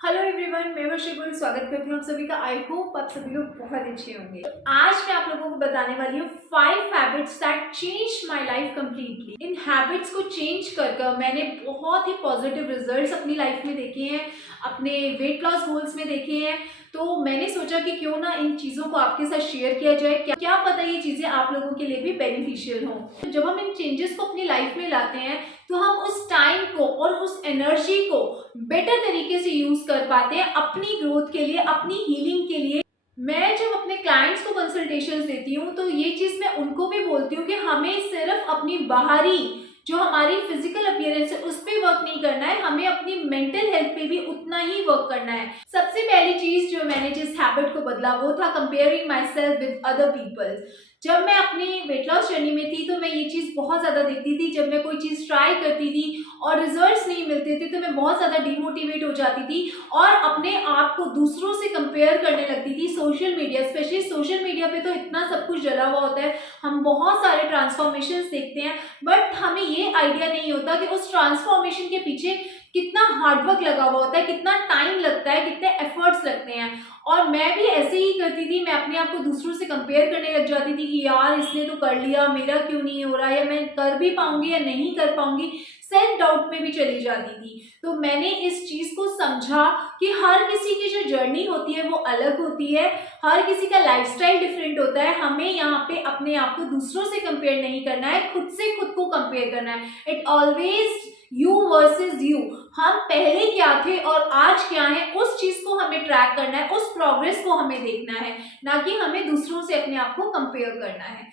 Hello everyone, मैं वर्षा गुल स्वागत करती हूँ आप सभी का। आई होप आप सभी लोग बहुत अच्छे होंगे। तो आज मैं आप लोगों को बताने वाली हूँ 5 habits that change my life completely. In habits को चेंज कर मैंने बहुत ही पॉजिटिव रिजल्ट्स अपनी लाइफ में देखे हैं, अपने वेट लॉस गोल्स में देखे हैं। तो मैंने सोचा कि क्यों ना इन चीज़ों को आपके साथ शेयर किया जाए, क्या पता ये चीज़ें आप लोगों के लिए भी बेनिफिशियल हों। जब हम इन चेंजेस को अपनी लाइफ में लाते हैं तो हम उस टाइम को और उस एनर्जी को बेटर तरीके से यूज कर पाते हैं अपनी ग्रोथ के लिए, अपनी हीलिंग के लिए। मैं जब अपने क्लाइंट्स को कंसल्टेशंस देती हूँ तो ये चीज मैं उनको भी बोलती हूँ कि हमें सिर्फ अपनी बाहरी जो हमारी फिजिकल अपीयरेंस है उस पर वर्क नहीं करना है, हमें अपनी मेंटल हेल्थ पे भी उतना ही वर्क करना है। सबसे पहली चीज जो मैंने जिस हैबिट को बदला वो था comparing my self with other people. जब मैं अपनी वेट लॉस जर्नी में थी तो मैं ये चीज़ बहुत ज़्यादा देखती थी। जब मैं कोई चीज़ ट्राई करती थी और रिजल्ट्स नहीं मिलते थे तो मैं बहुत ज़्यादा डिमोटिवेट हो जाती थी और अपने आप को दूसरों से कंपेयर करने लगती थी। Social media, specially social media पे तो इतना सब कुछ जला हुआ होता है, हम बहुत सारे ट्रांसफॉर्मेशंस देखते हैं, बट हमें ये आइडिया नहीं होता कि उस ट्रांसफॉर्मेशन के पीछे कितना हार्डवर्क लगा हुआ होता है, कितना टाइम लगता है, कितने एफर्ट्स लगते हैं। और मैं भी ऐसे ही करती थी, मैं अपने आप को दूसरों से कंपेयर करने लग जाती थी कि यार इसने तो कर लिया, मेरा क्यों नहीं हो रहा, या मैं कर भी पाऊंगी या नहीं कर पाऊंगी। सेल्फ डाउट में भी चली जाती थी। तो मैंने इस चीज को समझा कि हर किसी की जो जर्नी होती है वो अलग होती है, हर किसी का लाइफस्टाइल डिफरेंट होता है। हमें यहाँ पे अपने आप को दूसरों से कंपेयर नहीं करना है, खुद से खुद को कंपेयर करना है। It always you versus you. हम पहले क्या थे और आज क्या है, उस चीज को हमें ट्रैक करना है, उस प्रोग्रेस को हमें देखना है, ना कि हमें दूसरों से अपने आप को कंपेयर करना है।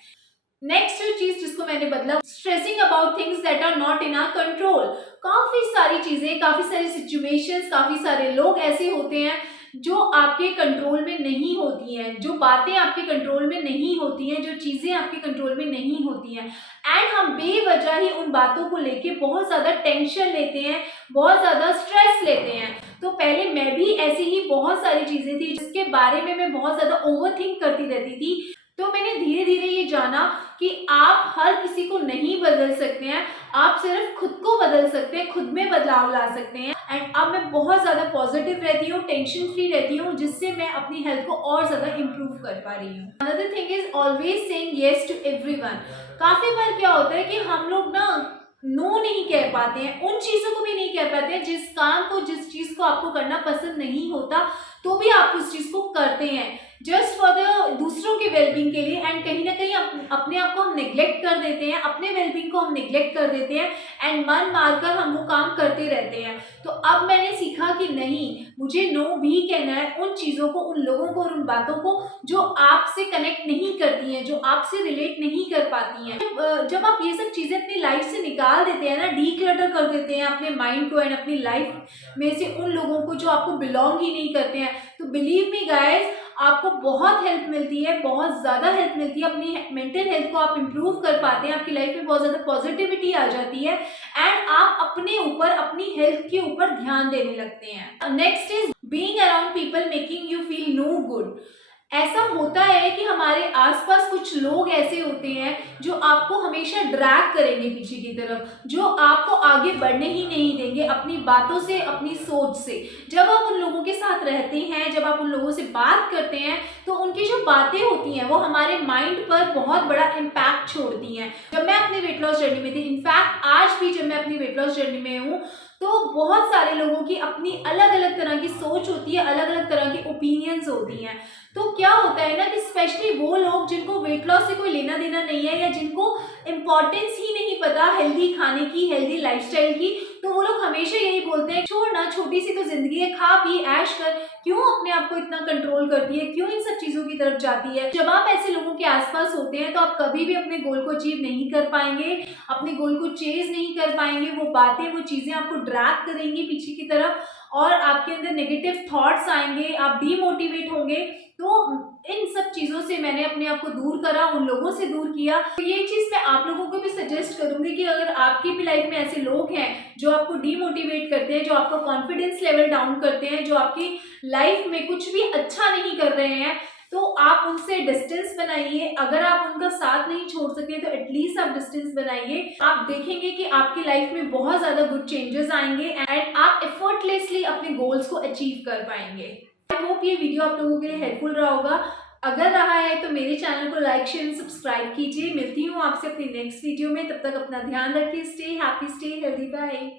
नेक्स्ट चीज जिसको मैंने बदला, stressing about things that are not in our control. काफी सारी चीजें, काफी सारी सिचुएशंस, काफी सारे लोग ऐसे होते हैं जो आपके कंट्रोल में नहीं होती हैं, जो बातें आपके कंट्रोल में नहीं होती हैं, जो चीजें आपके कंट्रोल में नहीं होती हैं, एंड हम बेवजह ही उन बातों को लेके बहुत ज्यादा टेंशन लेते हैं, बहुत ज्यादा स्ट्रेस लेते हैं। तो पहले मैं भी ऐसी ही बहुत सारी चीजें थी जिसके बारे में मैं बहुत ज्यादा ओवरथिंक करती रहती थी। तो मैंने धीरे धीरे ये जाना कि आप हर किसी को नहीं बदल सकते हैं, आप सिर्फ खुद को बदल सकते हैं, खुद में बदलाव ला सकते हैं। एंड अब मैं बहुत ज़्यादा पॉजिटिव रहती हूँ, टेंशन फ्री रहती हूँ, जिससे मैं अपनी हेल्थ को और ज़्यादा इम्प्रूव कर पा रही हूँ। Another thing is always saying yes to everyone. काफ़ी बार क्या होता है कि हम लोग ना नो नहीं कह पाते हैं, उन चीज़ों को भी नहीं कह पाते हैं जिस काम को, जिस चीज़ को आपको करना पसंद नहीं होता तो भी आप उस चीज़ को करते हैं जस्ट फॉर द दूसरों के वेलबींग के लिए। एंड कहीं ना कहीं अपने आप को हम नेग्लेक्ट कर देते हैं, अपने वेलबींग को हम नेग्लेक्ट कर देते हैं एंड मन मारकर हम वो काम करते रहते हैं। तो अब मैंने सीखा कि नहीं, मुझे नो भी कहना है उन चीज़ों को, उन लोगों को और उन बातों को जो आपसे कनेक्ट नहीं करती हैं, जो आपसे रिलेट नहीं कर पाती हैं। जब आप ये सब चीज़ें अपनी लाइफ से निकाल देते हैं ना, डीक्लटर कर देते हैं अपने माइंड को एंड अपनी लाइफ में से उन लोगों को जो आपको बिलोंग ही नहीं करते हैं, तो बिलीव मी गाइज, आपको बहुत हेल्प मिलती है, बहुत ज़्यादा हेल्प मिलती है। अपनी मेंटल हेल्थ को आप इम्प्रूव कर पाते हैं, आपकी लाइफ में बहुत ज़्यादा पॉजिटिविटी आ जाती है एंड आप अपने ऊपर, अपनी हेल्थ के ऊपर ध्यान देने लगते हैं। Next is being around people making you feel no good. ऐसा होता है कि हमारे आसपास कुछ लोग ऐसे होते हैं जो आपको हमेशा ड्रैग करेंगे पीछे की तरफ, जो आपको आगे बढ़ने ही नहीं देंगे अपनी बातों से, अपनी सोच से। जब आप उन लोगों के साथ रहते हैं, जब आप उन लोगों से बात करते हैं तो उनकी जो बातें होती हैं वो हमारे माइंड पर बहुत बड़ा इम्पैक्ट छोड़ती हैं। जब मैं अपनी वेट लॉस जर्नी में थी, इनफैक्ट आज भी जब मैं अपनी वेट लॉस जर्नी में हूँ, तो बहुत सारे लोगों की अपनी अलग अलग तरह की सोच होती है, अलग अलग तरह की ओपिनियंस होती हैं। तो क्या होता है ना कि स्पेशली वो लोग जिनको वेट लॉस से कोई लेना देना नहीं है, या जिनको इम्पोर्टेंस ही नहीं पता हेल्दी खाने की, हेल्दी लाइफस्टाइल की, तो वो लोग हमेशा यही बोलते हैं, छोड़ ना, छोटी सी तो जिंदगी है, खा पी ऐश कर, क्यों अपने आप को इतना कंट्रोल करती है, क्यों इन सब चीजों की तरफ जाती है। जब आप ऐसे लोगों के आसपास होते हैं तो आप कभी भी अपने गोल को अचीव नहीं कर पाएंगे, अपने गोल को चेज नहीं कर पाएंगे। वो बातें, वो चीजें आपको ड्रैग करेंगी पीछे की तरफ और आपके अंदर नेगेटिव थॉट्स आएंगे, आप डीमोटिवेट होंगे। तो इन सब चीज़ों से मैंने अपने आप को दूर करा, उन लोगों से दूर किया। तो ये चीज़ मैं आप लोगों को भी सजेस्ट करूंगी कि अगर आपकी भी लाइफ में ऐसे लोग हैं जो आपको डीमोटिवेट करते हैं, जो आपका कॉन्फिडेंस लेवल डाउन करते हैं, जो आपकी लाइफ में कुछ भी अच्छा नहीं कर रहे हैं, तो आप उनसे डिस्टेंस बनाइए। अगर आप उनका साथ नहीं छोड़ सकते तो एटलीस्ट आप डिस्टेंस बनाइए। आप देखेंगे कि आपकी लाइफ में बहुत ज्यादा गुड चेंजेस आएंगे एंड आप एफर्टलेसली अपने गोल्स को अचीव कर पाएंगे। आई होप ये वीडियो आप लोगों के लिए हेल्पफुल रहा होगा। अगर रहा है तो मेरे चैनल को लाइक शेयर सब्सक्राइब कीजिए। मिलती हूँ आपसे अपनी नेक्स्ट वीडियो में, तब तक अपना ध्यान रखिए। Stay happy, stay healthy, bye.